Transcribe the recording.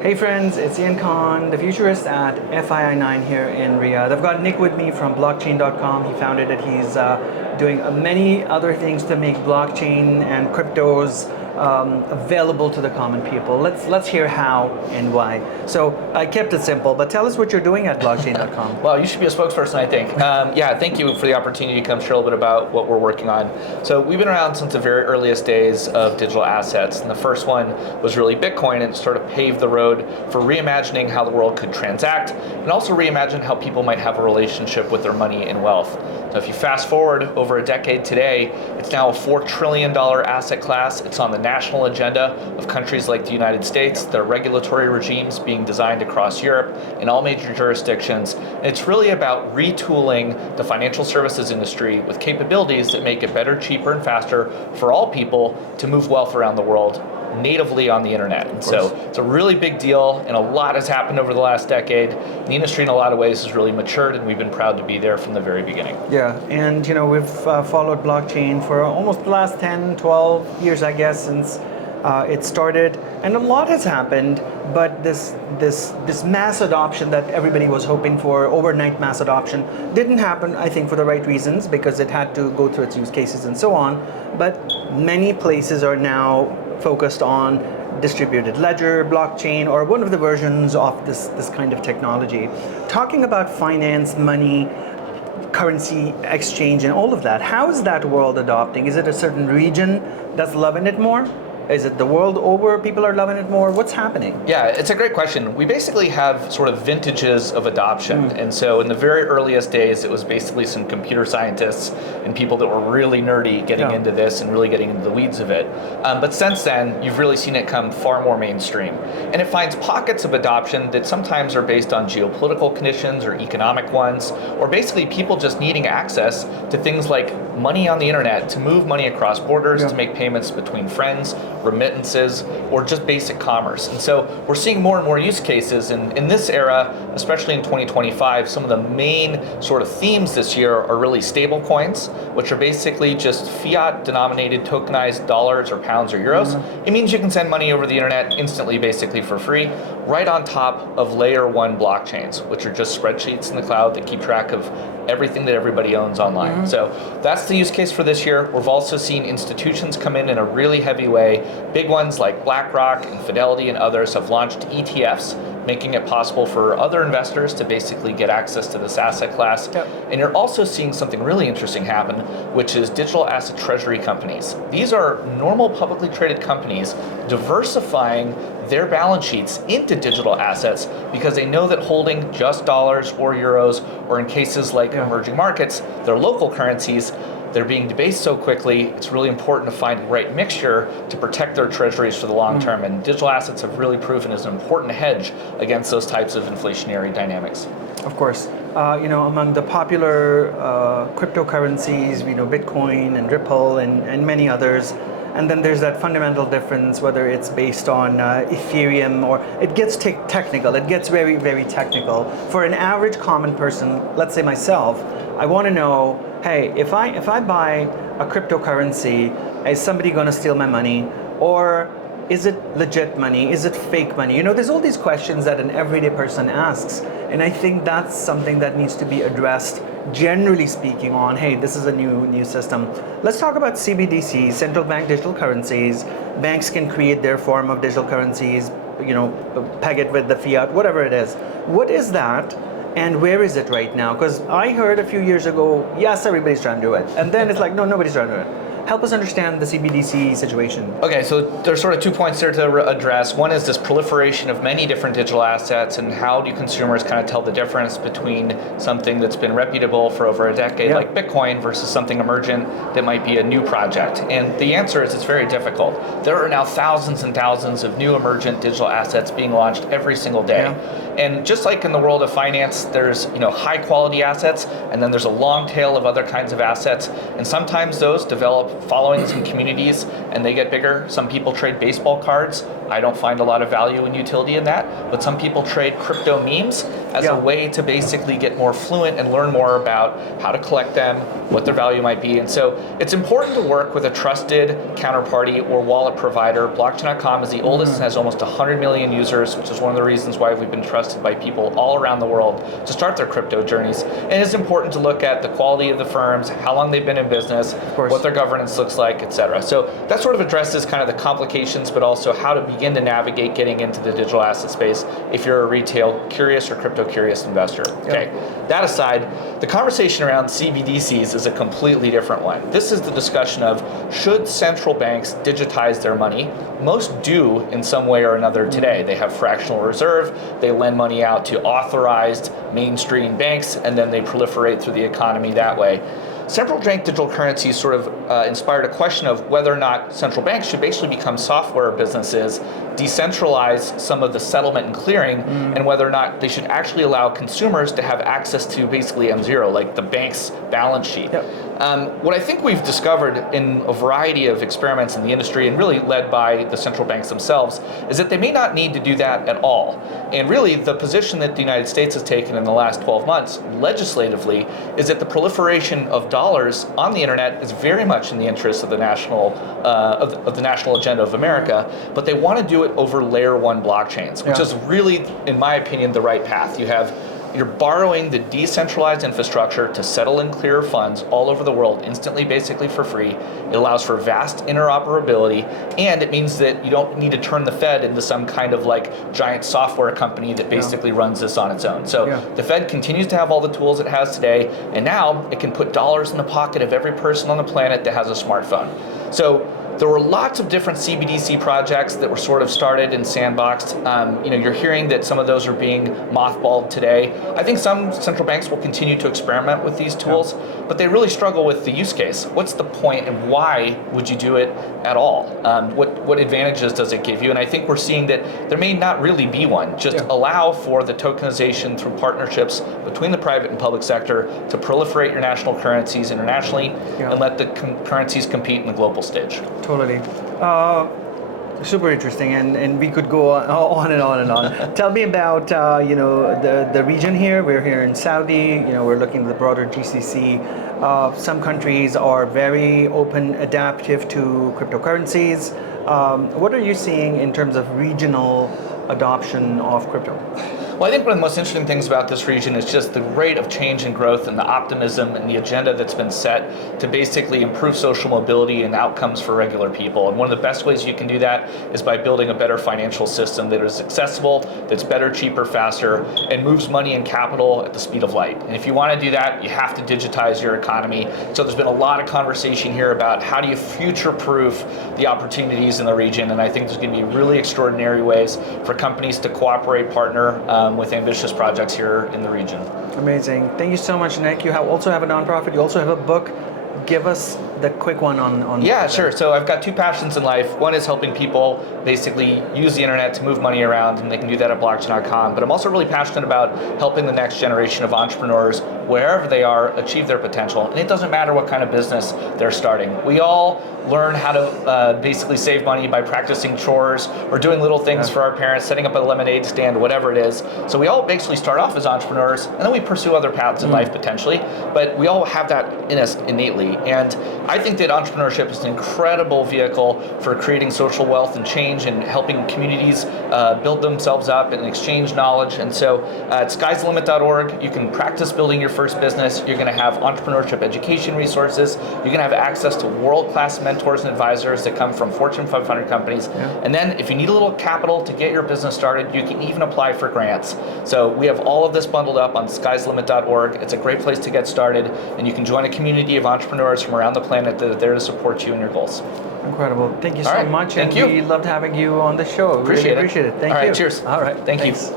Hey friends, it's Ian Khan, the Futurist at FII9 here in Riyadh. I've got Nick with me from blockchain.com. He founded it. He's doing many other things to make blockchain and cryptos available to the common people. Let's hear how and why. So I kept it simple, but tell us what you're doing at blockchain.com. Well, you should be a spokesperson, I think. Yeah, thank you for the opportunity to come share a little bit about what we're working on. So we've been around since the very earliest days of digital assets, and the first one was really Bitcoin, and sort of paved the road for reimagining how the world could transact, and also reimagine how people might have a relationship with their money and wealth. So if you fast forward over a decade today, it's now a $4 trillion asset class. It's on the national agenda of countries like the United States. There are regulatory regimes being designed across Europe in all major jurisdictions. And it's really about retooling the financial services industry with capabilities that make it better, cheaper, and faster for all people to move wealth around the world natively on the internet. And so it's a really big deal, and a lot has happened over the last decade. The industry in a lot of ways has really matured, and we've been proud to be there from the very beginning. Yeah, and we've followed blockchain for almost the last 10, 12 years, I guess, since it started, and a lot has happened, but this mass adoption that everybody was hoping for, overnight mass adoption, didn't happen, I think, for the right reasons, because it had to go through its use cases and so on. But many places are now focused on distributed ledger, blockchain, or one of the versions of this kind of technology. Talking about finance, money, currency exchange, and all of that, how is that world adopting? Is it a certain region that's loving it more? Is it the world over, people are loving it more? What's happening? Yeah, it's a great question. We basically have sort of vintages of adoption. And so in the very earliest days, it was basically some computer scientists and people that were really nerdy getting into this and really getting into the weeds of it. But since then, you've really seen it come far more mainstream. And it finds pockets of adoption that sometimes are based on geopolitical conditions or economic ones, or basically people just needing access to things like money on the internet, to move money across borders, to make payments between friends, remittances, or just basic commerce. And so we're seeing more and more use cases. And in this era, especially in 2025, some of the main sort of themes this year are really stable coins, which are basically just fiat denominated tokenized dollars or pounds or euros. It means you can send money over the internet instantly, basically for free, right on top of layer one blockchains, which are just spreadsheets in the cloud that keep track of everything that everybody owns online. So that's the use case for this year. We've also seen institutions come in a really heavy way. Big ones like BlackRock and Fidelity and others have launched ETFs, making it possible for other investors to basically get access to this asset class. And you're also seeing something really interesting happen, which is digital asset treasury companies. These are normal publicly traded companies diversifying their balance sheets into digital assets because they know that holding just dollars or euros, or in cases like emerging markets, their local currencies, they're being debased so quickly, it's really important to find the right mixture to protect their treasuries for the long term. And digital assets have really proven as an important hedge against those types of inflationary dynamics. Of course. Among the popular cryptocurrencies, Bitcoin and Ripple and many others. And then there's that fundamental difference, whether it's based on Ethereum, or it gets technical. It gets very, very technical. For an average common person, let's say myself, I want to know, hey, if I buy a cryptocurrency, is somebody going to steal my money? Or is it legit money? Is it fake money? There's all these questions that an everyday person asks. And I think that's something that needs to be addressed, generally speaking, on, hey, this is a new system. Let's talk about CBDC, central bank digital currencies. Banks can create their form of digital currencies, peg it with the fiat, whatever it is. What is that? And where is it right now? Because I heard a few years ago, yes, everybody's trying to do it. And then it's like, no, nobody's trying to do it. Help us understand the CBDC situation. Okay, so there's sort of 2 points there to address. One is this proliferation of many different digital assets, and how do consumers kind of tell the difference between something that's been reputable for over a decade, like Bitcoin, versus something emergent that might be a new project? And the answer is it's very difficult. There are now thousands and thousands of new emergent digital assets being launched every single day. And just like in the world of finance, there's high quality assets, and then there's a long tail of other kinds of assets, and sometimes those develop following some communities and they get bigger. Some people trade baseball cards. I don't find a lot of value and utility in that, but some people trade crypto memes as a way to basically get more fluent and learn more about how to collect them, what their value might be. And so it's important to work with a trusted counterparty or wallet provider. Blockchain.com is the oldest and has almost 100 million users, which is one of the reasons why we've been trusted by people all around the world to start their crypto journeys. And it's important to look at the quality of the firms, how long they've been in business, what their governance looks like, et cetera. So that sort of addresses kind of the complications, but also how to begin to navigate getting into the digital asset space if you're a retail curious or crypto curious investor. Okay. That aside, the conversation around CBDCs is a completely different one. This is the discussion of should central banks digitize their money? Most do in some way or another today. They have fractional reserve, they lend money out to authorized mainstream banks, and then they proliferate through the economy that way. Central bank digital currencies sort of inspired a question of whether or not central banks should basically become software businesses, decentralize some of the settlement and clearing, and whether or not they should actually allow consumers to have access to basically M0, like the bank's balance sheet. What I think we've discovered in a variety of experiments in the industry, and really led by the central banks themselves, is that they may not need to do that at all. And really, the position that the United States has taken in the last 12 months, legislatively, is that the proliferation of dollars on the internet is very much in the interest of the national of the national agenda of America, but they want to do it over layer one blockchains, which is really, in my opinion, the right path. You're borrowing the decentralized infrastructure to settle and clear funds all over the world instantly, basically for free. It allows for vast interoperability, and it means that you don't need to turn the Fed into some kind of like giant software company that basically runs this on its own. So the Fed continues to have all the tools it has today, and now it can put dollars in the pocket of every person on the planet that has a smartphone. So there were lots of different CBDC projects that were sort of started and sandboxed. You're hearing that some of those are being mothballed today. I think some central banks will continue to experiment with these tools, but they really struggle with the use case. What's the point and why would you do it at all? What advantages does it give you? And I think we're seeing that there may not really be one. Just allow for the tokenization through partnerships between the private and public sector to proliferate your national currencies internationally and let the currencies compete in the global stage. Totally. Super interesting, and we could go on and on and on. Tell me about the region here. We're here in Saudi. We're looking at the broader GCC. Some countries are very open, adaptive to cryptocurrencies. What are you seeing in terms of regional adoption of crypto? Well, I think one of the most interesting things about this region is just the rate of change and growth and the optimism and the agenda that's been set to basically improve social mobility and outcomes for regular people. And one of the best ways you can do that is by building a better financial system that is accessible, that's better, cheaper, faster, and moves money and capital at the speed of light. And if you want to do that, you have to digitize your economy. So there's been a lot of conversation here about how do you future-proof the opportunities in the region. And I think there's going to be really extraordinary ways for companies to cooperate, partner, with ambitious projects here in the region. Amazing. Thank you so much, Nick. You also have a nonprofit. You also have a book. Give us the quick one on Yeah, sure. So I've got two passions in life. One is helping people basically use the internet to move money around, and they can do that at blockchain.com. But I'm also really passionate about helping the next generation of entrepreneurs, wherever they are, achieve their potential. And it doesn't matter what kind of business they're starting. We all learn how to basically save money by practicing chores or doing little things for our parents, setting up a lemonade stand, whatever it is. So we all basically start off as entrepreneurs, and then we pursue other paths in life potentially. But we all have that in us innately. And I think that entrepreneurship is an incredible vehicle for creating social wealth and change and helping communities build themselves up and exchange knowledge. And so at sky'sthelimit.org, you can practice building your first business. You're going to have entrepreneurship education resources. You're going to have access to world-class mentors and advisors that come from Fortune 500 companies. And then if you need a little capital to get your business started, you can even apply for grants. So we have all of this bundled up on sky'sthelimit.org. It's a great place to get started, and you can join a community of entrepreneurs from around the planet that are there to support you in your goals. Incredible. Thank you so much. Thank you. We loved having you on the show. Appreciate it. Thank you. All right, cheers. All right. Thank Thanks. you.